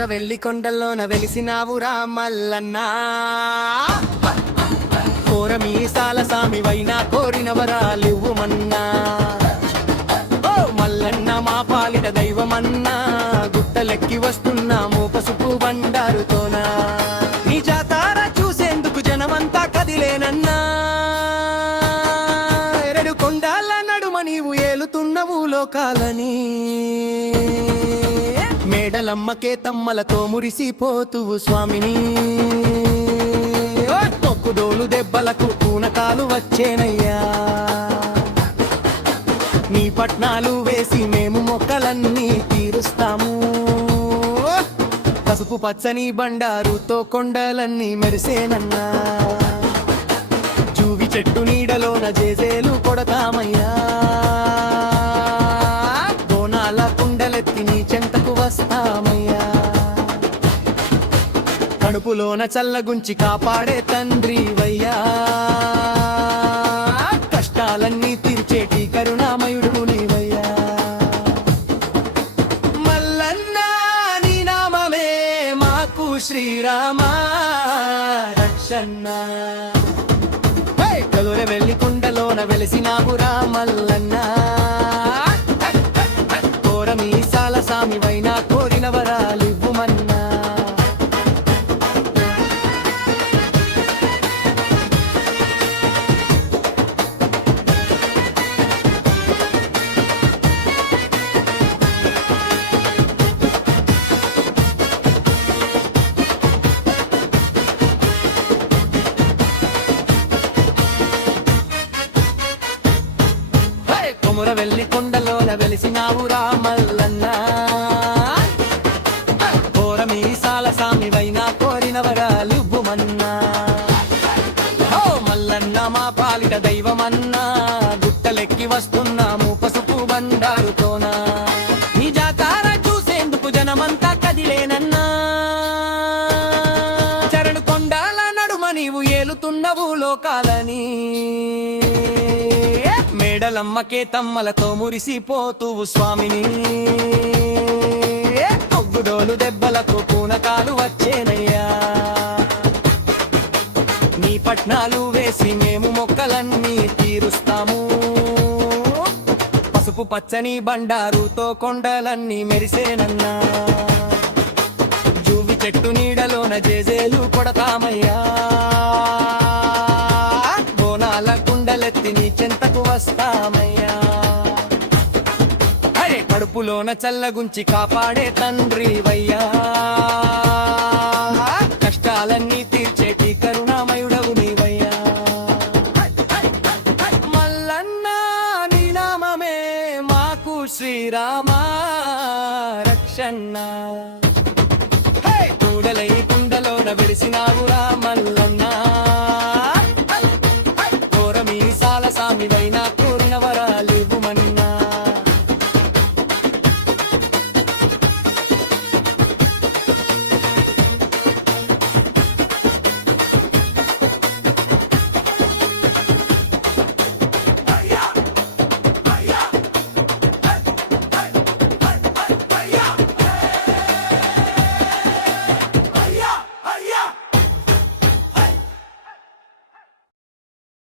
కొముర వెళ్లి కొండల్లోన వెలిసినావురా మల్లన్నా కోర మీసాల సామివైనా కోరిన వరాలివ్వుమన్నా ఓ మల్లన్న మా పాలిట దైవమన్నా గుట్టలెక్కి వస్తున్నాము పసుపు బండారుతోనా నీ జాతార చూసేందుకు జనమంతా కదిలేనన్నా ఎరడు కొండాల నడుమ నీవు ఏలుతున్నవు లోకాలని మేడలమ్మకే తమ్మలతో మురిసిపోతువు స్వామిని మొక్కుడోలు దెబ్బలకు పూనకాలు వచ్చేనయ్యా నీ పట్నాలు వేసి మేము మొక్కలన్నీ తీరుస్తాము పసుపు పచ్చని బండారుతో కొండలన్నీ మెరిసేనన్నా జూవి చెట్టు నీడలోన జేజేలు కొడతామయ్యా బోనాల కుండలెత్తి నీ చెంతకు వస్తామయ్యా కడుపులోన చల్లగుంచి కాపాడే తండ్రి వయ్యా కష్టాలన్నీ తీర్చేటి కరుణామయుడు నీవయ్యా మల్లన్న నీ నామమే మాకు శ్రీరామ రక్షణ కలుర వెళ్లి కుండలోన వెలిసినావురా మల్లన్న కోర మీసాల సామివైనా కోరిన వరాలివ్వుమన్నా కొముర వెళ్లి కొండలోన వెలిసినావురా మల్లన్న కోర మీసాల సామివైనా కోరిన వరాలివ్వుమన్నా ఓ మల్లన్న మా పాలిట దైవమన్నా గుట్టలెక్కి వస్తున్నాము పసుపు బండారుతోనా నీ జాతార చూసేందుకు జనమంతా కదిలేనన్నా చరణు కొండాల నడుమ నీవు ఏలుతున్నవు లోకాలని మేడలమ్మకే తమ్మలతో మురిసిపోతువు స్వామిని ఒగ్గుడోలు దెబ్బలకు పూనకాలు వచ్చేనయ్యా నీ పట్నాలు వేసి మేము మొక్కలన్నీ తీరుస్తాము పసుపు పచ్చని బండారుతో కొండలన్నీ మెరిసేనన్నా జూవి చెట్టు నీడలోన జేజేలు కొడతామయ్యా బోనాల కుండలెత్తి నీ చెంతకు వస్తామయ్యా అరే కడుపులోన చల్లగుంచి కాపాడే తండ్రి వయ్యా కష్టాలన్నీ తీర్చేటి కరుణామయుడవు నీవయ్యా మల్లన్న నీ నామమే మాకు శ్రీరామ